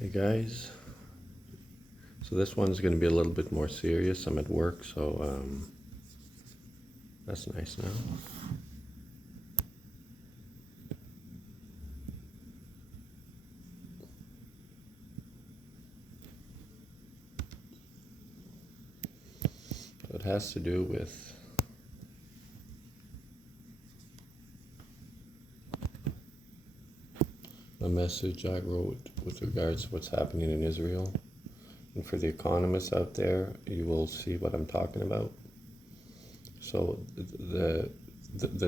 Hey guys, so this one's going to be a little bit more serious. I'm at work, so that's nice now. It has to do with a message I wrote with regards to what's happening in Israel. And for the economists out there, you will see what I'm talking about. So the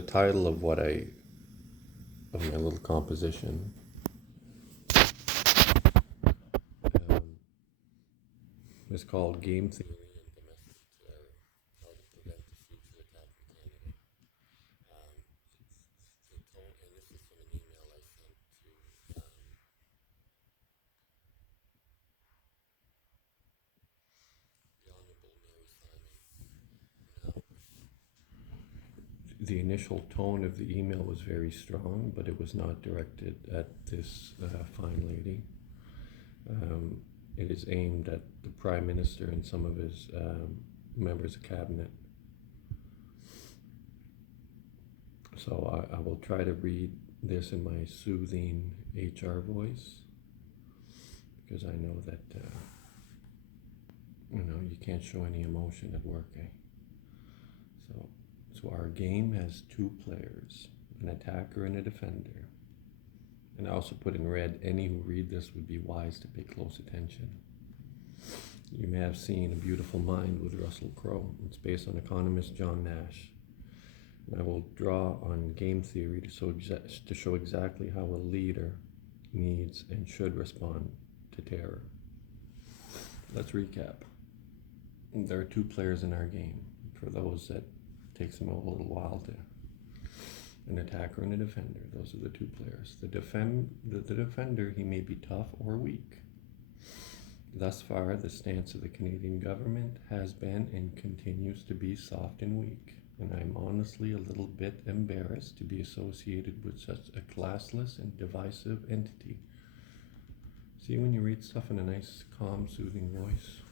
title of of my little composition um, is called Game Theory and Domestic Terror: How to Prevent a Future Attack from Canada. The tone, and this is from an email I sent to the Honorable Mary Simon. Now, the initial tone of the email was very strong, but it was not directed at this fine lady. It is aimed at the Prime Minister and some of his members of cabinet. So I will try to read this in my soothing HR voice, because I know that you can't show any emotion at work, eh? So our game has two players, an attacker and a defender. And I also put in red, any who read this would be wise to pay close attention. You may have seen A Beautiful Mind with Russell Crowe. It's based on economist John Nash. And I will draw on game theory to show exactly how a leader needs and should respond to terror. Let's recap. There are two players in our game. For those that takes them a little while to, an attacker and a defender. Those are the two players. The defender, he may be tough or weak. Thus far, the stance of the Canadian government has been and continues to be soft and weak, and I'm honestly a little bit embarrassed to be associated with such a classless and divisive entity. See, when you read stuff in a nice, calm, soothing voice?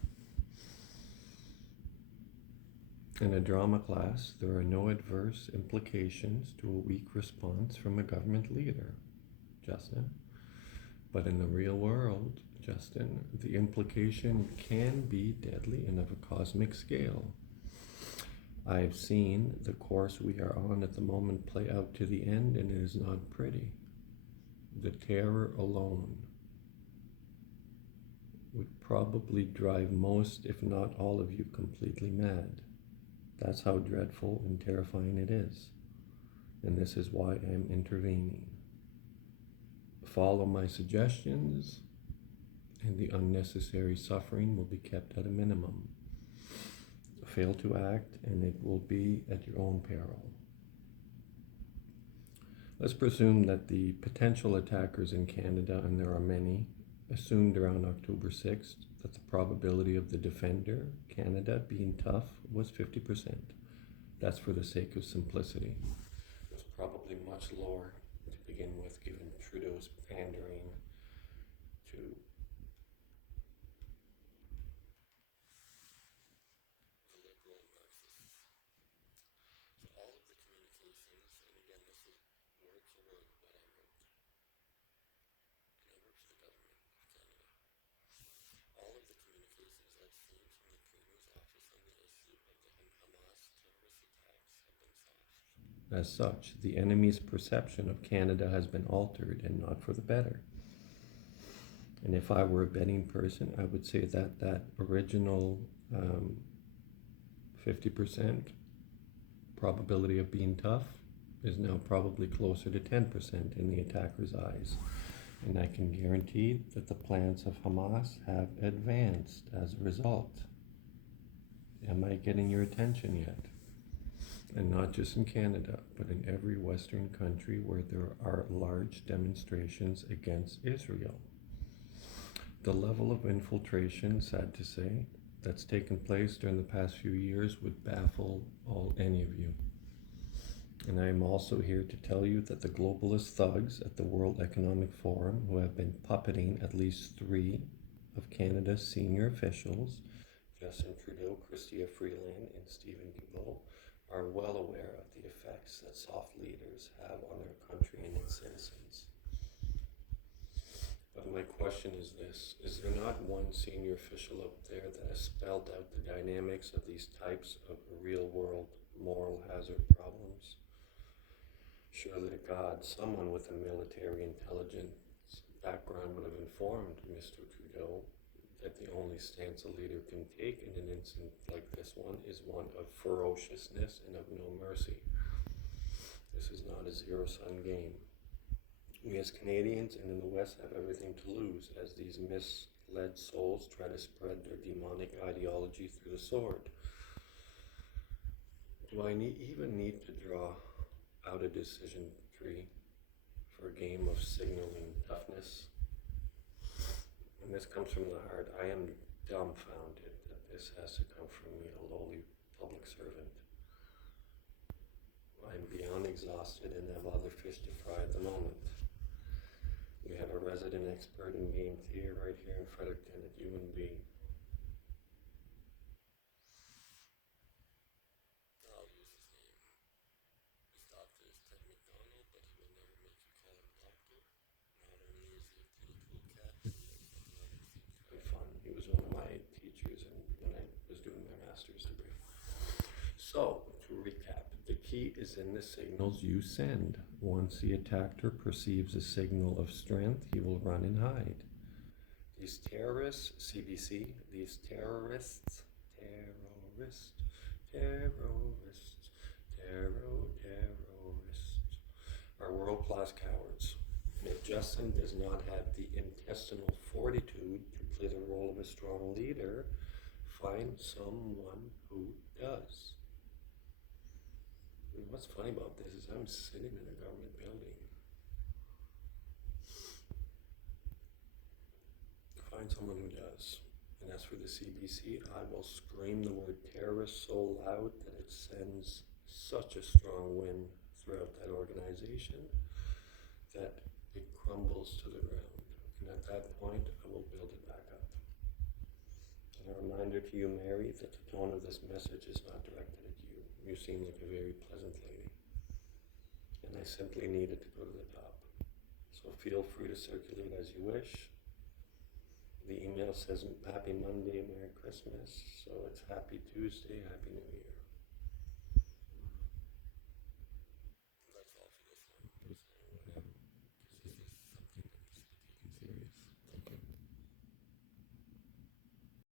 In a drama class, there are no adverse implications to a weak response from a government leader, Justin. But in the real world, Justin, the implication can be deadly and of a cosmic scale. I've seen the course we are on at the moment play out to the end, and it is not pretty. The terror alone would probably drive most, if not all of you, completely mad. That's how dreadful and terrifying it is. And this is why I'm intervening. Follow my suggestions, and the unnecessary suffering will be kept at a minimum. Fail to act, and it will be at your own peril. Let's presume that the potential attackers in Canada, and there are many, assumed around October 6th that the probability of the defender, Canada, being tough was 50%. That's for the sake of simplicity. It's probably much lower to begin with, given Trudeau's pandering to the liberal Marxists. So all of the communications, and again, this is word for word what I wrote, and I work for the government of Canada. All of the communications I've seen from the Premier's office on the issue of the Hamas terrorist attacks have been soft. As such, the enemy's perception of Canada has been altered, and not for the better. And if I were a betting person, I would say that that original 50% probability of being tough is now probably closer to 10% in the attacker's eyes. And I can guarantee that the plans of Hamas have advanced as a result. Am I getting your attention yet? And not just in Canada, but in every Western country where there are large demonstrations against Israel. The level of infiltration, sad to say, that's taken place during the past few years would baffle any of you. And I am also here to tell you that the globalist thugs at the World Economic Forum, who have been puppeting at least 3 of Canada's senior officials, Justin Trudeau, Chrystia Freeland, and Stephen Guilbeault, are well aware of the effects that soft leaders have on their country and its citizens. But my question is this: is there not one senior official out there that has spelled out the dynamics of these types of real-world moral hazard problems? Surely to God, someone with a military intelligence background would have informed Mr. Trudeau that the only stance a leader can take in an incident like this one is one of ferociousness and of no mercy. This is not a zero-sum game. We as Canadians and in the West have everything to lose as these misled souls try to spread their demonic ideology through the sword. Do I even need to draw out a decision tree for a game of signaling toughness? And this comes from the heart. I am dumbfounded that this has to come from me, a lowly public servant. I am beyond exhausted and have other fish to fry at the moment. We have a resident expert in game theory right here in Fredericton at UNB. I'll use his name. His doctor is Ted McDonald, but he will never make you call him doctor. Not only is he a tinfoil cat, but he has another thing. Fun. He was one of my teachers when I was doing my master's degree. So, to recap, the key is in the signals you send. Once the attacker perceives a signal of strength, he will run and hide. These terrorists, CBC, these terrorists, are world-class cowards. And if Justin does not have the intestinal fortitude to play the role of a strong leader, find someone who does. And what's funny about this is I'm sitting in a government building. Find someone who does. And as for the CBC, I will scream the word terrorist so loud that it sends such a strong wind throughout that organization that it crumbles to the ground. And at that point, I will build it back up. And a reminder to you, Mary, that the tone of this message is not directed at you. You seem like a very pleasant lady. And I simply needed to go to the top. So feel free to circulate as you wish. The email says Happy Monday, Merry Christmas. So it's Happy Tuesday, Happy New Year.